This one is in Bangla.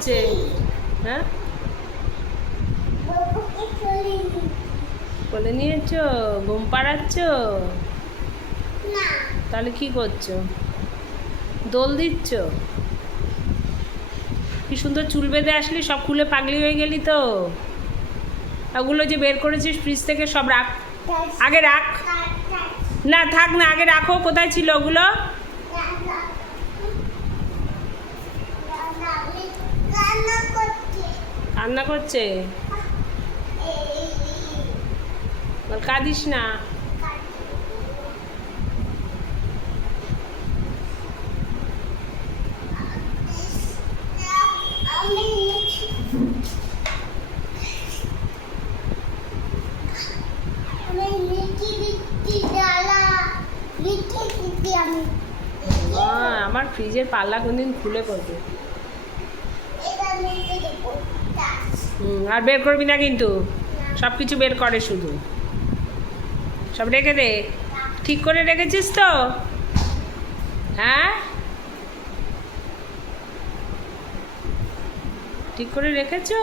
হচ্ছে? হ্যাঁ, বলে নিয়েছো? ঘুম পাড়াচ্ছ? তাহলে কি করছো? দোল দিচ্ছ? কি সুন্দর চুল বেঁধে আসলি, সব খুলে পাগলি হয়ে গেলি তো। ওগুলো যে বের করেছিস ফ্রিজ থেকে সব রাখ, আগে রাখ। না থাক না, আগে রাখো। কোথায় ছিল ওগুলো? কান্না করছে? বল কাঁদিস না। আমার ফ্রিজের পাল্লা কোনদিন খুলে পড়বে। আর বের করবি না কিন্তু, সব কিছু বের করে শুধু। সব রেখে দে, ঠিক করে রেখেছিস তো? হ্যাঁ, ঠিক করে রেখেছো?